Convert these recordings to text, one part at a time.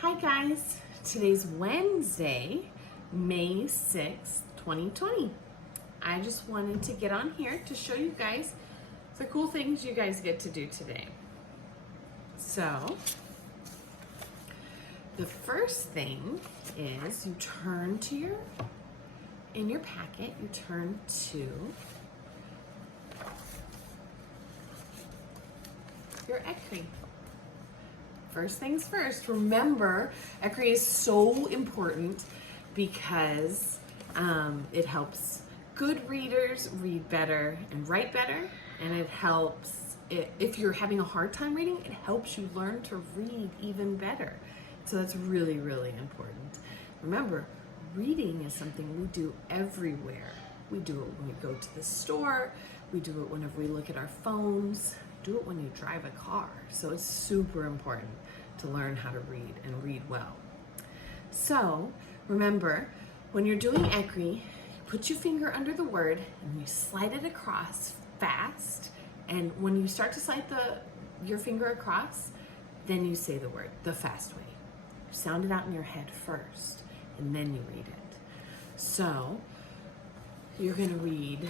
Hi guys, today's Wednesday, May 6th, 2020. I just wanted to get on here to show you guys the cool things you guys get to do today. So, the first thing is you turn to in your packet, you turn to your ECRI. First things first, remember, ECRI is so important because it helps good readers read better and write better, and it helps, if you're having a hard time reading, it helps you learn to read even better. So that's really, really important. Remember, reading is something we do everywhere. We do it when we go to the store, we do it whenever we look at our phones, do it when you drive a car. So it's super important to learn how to read and read well. So remember, when you're doing ECRI, you put your finger under the word and you slide it across fast. And when you start to slide your finger across, then you say the word the fast way. Sound it out in your head first, and then you read it. So you're gonna read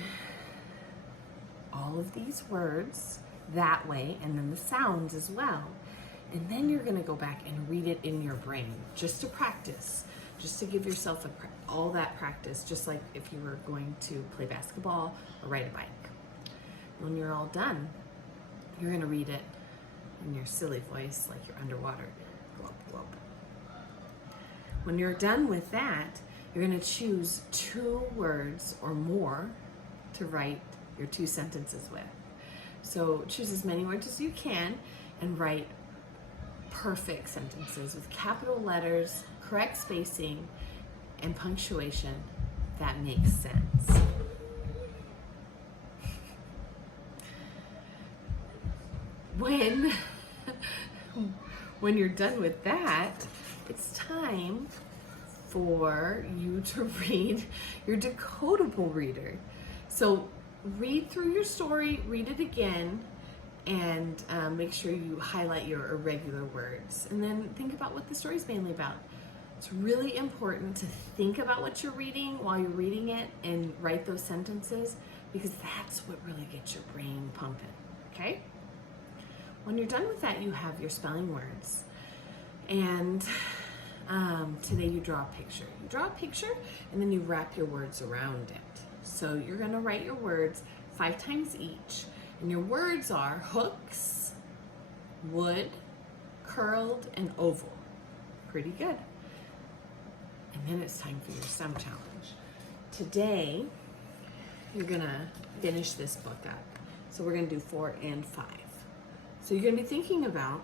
all of these words that way, and then the sounds as well. And then you're gonna go back and read it in your brain, just to practice, just to give yourself all that practice, just like if you were going to play basketball or ride a bike. When you're all done, you're gonna read it in your silly voice, like you're underwater, glub, glub. When you're done with that, you're gonna choose 2 words or more to write your 2 sentences with. So choose as many words as you can and write perfect sentences with capital letters, correct spacing, and punctuation that makes sense. When you're done with that, it's time for you to read your decodable reader. So read through your story, read it again, and make sure you highlight your irregular words. And then think about what the story's mainly about. It's really important to think about what you're reading while you're reading it and write those sentences, because that's what really gets your brain pumping, okay? When you're done with that, you have your spelling words. And today you draw a picture. You draw a picture and then you wrap your words around it. So you're gonna write your words 5 times each. And your words are hooks, wood, curled, and oval. Pretty good. And then it's time for your sum challenge. Today, you're gonna finish this book up. So we're gonna do 4 and 5. So you're gonna be thinking about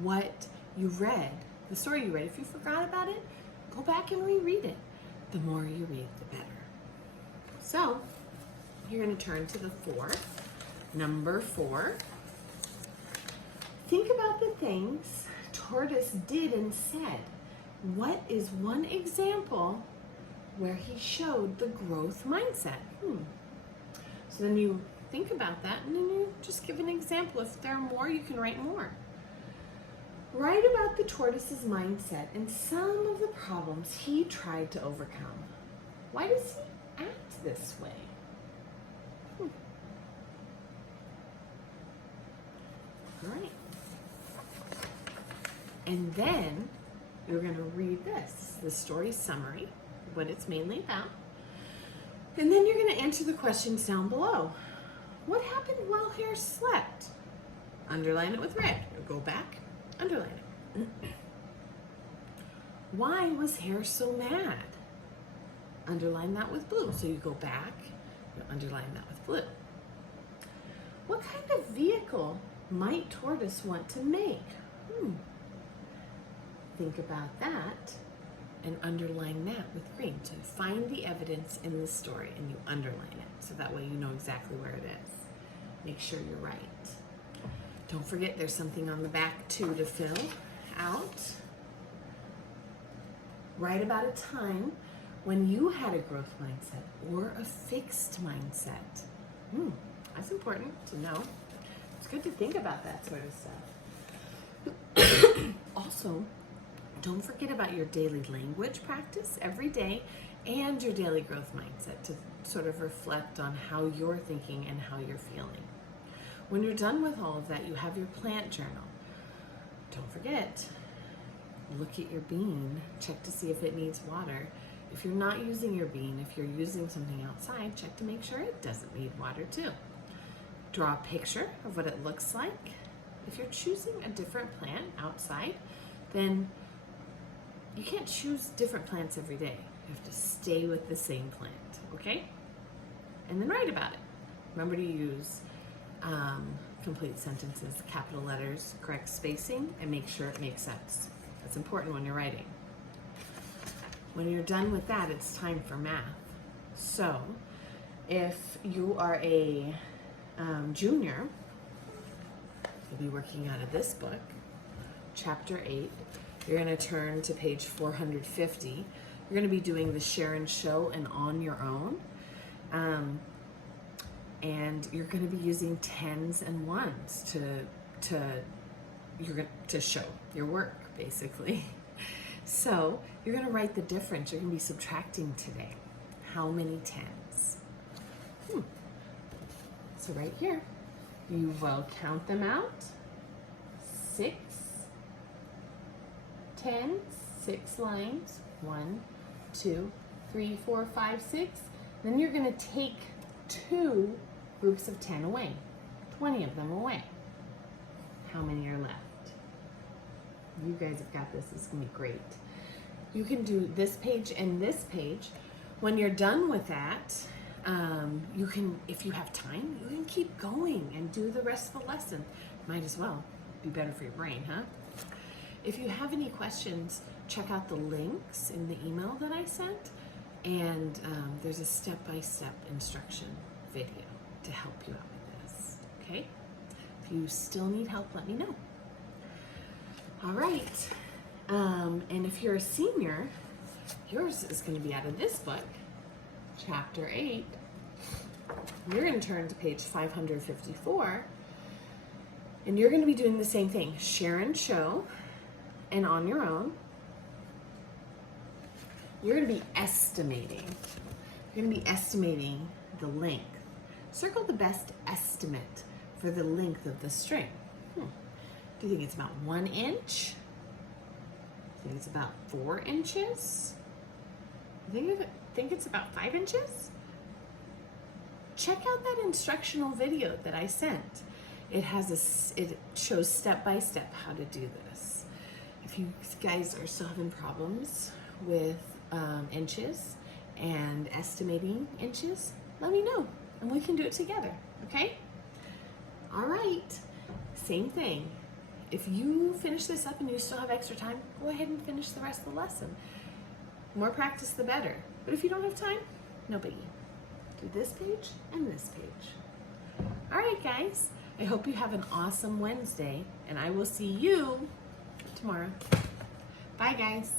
what you read, the story you read. If you forgot about it, go back and reread it. The more you read, the better. So you're gonna turn to the 4. Number 4. Think about the things Tortoise did and said. What is one example where he showed the growth mindset? So then you think about that, and then you just give an example. If there are more, you can write more. Write about the tortoise's mindset and some of the problems he tried to overcome. Why does he act this way? All right. And then you're going to read the story summary, what it's mainly about. And then you're going to answer the questions down below. What happened while Hare slept? Underline it with red. Or go back, underline it. Why was Hare so mad? Underline that with blue. So you go back, you underline that with blue. What kind of vehicle might Tortoise want to make? Think about that and underline that with green. So you find the evidence in the story and you underline it, so that way you know exactly where it is. Make sure you're right. Don't forget, there's something on the back too to fill out. Write about a time when you had a growth mindset or a fixed mindset. That's important to know. It's good to think about that sort of stuff. Also, Don't forget about your daily language practice every day and your daily growth mindset to sort of reflect on how you're thinking and how you're feeling. When you're done with all of that, you have your plant journal. Don't forget, look at your bean, check to see if it needs water. If you're not using your bean, if you're using something outside, check to make sure it doesn't need water too. Draw a picture of what it looks like. If you're choosing a different plant outside, then you can't choose different plants every day. You have to stay with the same plant, okay? And then write about it. Remember to use complete sentences, capital letters, correct spacing, and make sure it makes sense. That's important when you're writing. When you're done with that, it's time for math. So, if you are a junior, you'll be working out of this book, chapter 8. You're going to turn to page 450. You're going to be doing the Share and Show and On Your Own. And you're going to be using tens and ones to show your work, basically. So you're going to write the difference. You're going to be subtracting today. How many tens? So right here, you will count them out. 6 tens, 6 lines. 1, 2, 3, 4, 5, 6. Then you're going to take 2 groups of 10 away, 20 of them away. How many are left? You guys have got this. This is going to be great. You can do this page and this page. When you're done with that, you can, if you have time, you can keep going and do the rest of the lesson. Might as well. Be better for your brain, huh? If you have any questions, check out the links in the email that I sent. And there's a step-by-step instruction video to help you out with this, okay? If you still need help, let me know. All right, and if you're a senior, yours is going to be out of this book, chapter 8. You're going to turn to page 554, and you're going to be doing the same thing, Share and Show, and On Your Own. You're going to be estimating. You're going to be estimating the length. Circle the best estimate for the length of the string. Do you think it's about 1 inch? Do you think it's about 4 inches? Do you think it's about 5 inches? Check out that instructional video that I sent. It shows step by step how to do this. If you guys are still having problems with inches and estimating inches, let me know and we can do it together, okay? All right, same thing. If you finish this up and you still have extra time, go ahead and finish the rest of the lesson. The more practice, the better. But if you don't have time, no biggie. Do this page and this page. All right, guys, I hope you have an awesome Wednesday, and I will see you tomorrow. Bye, guys.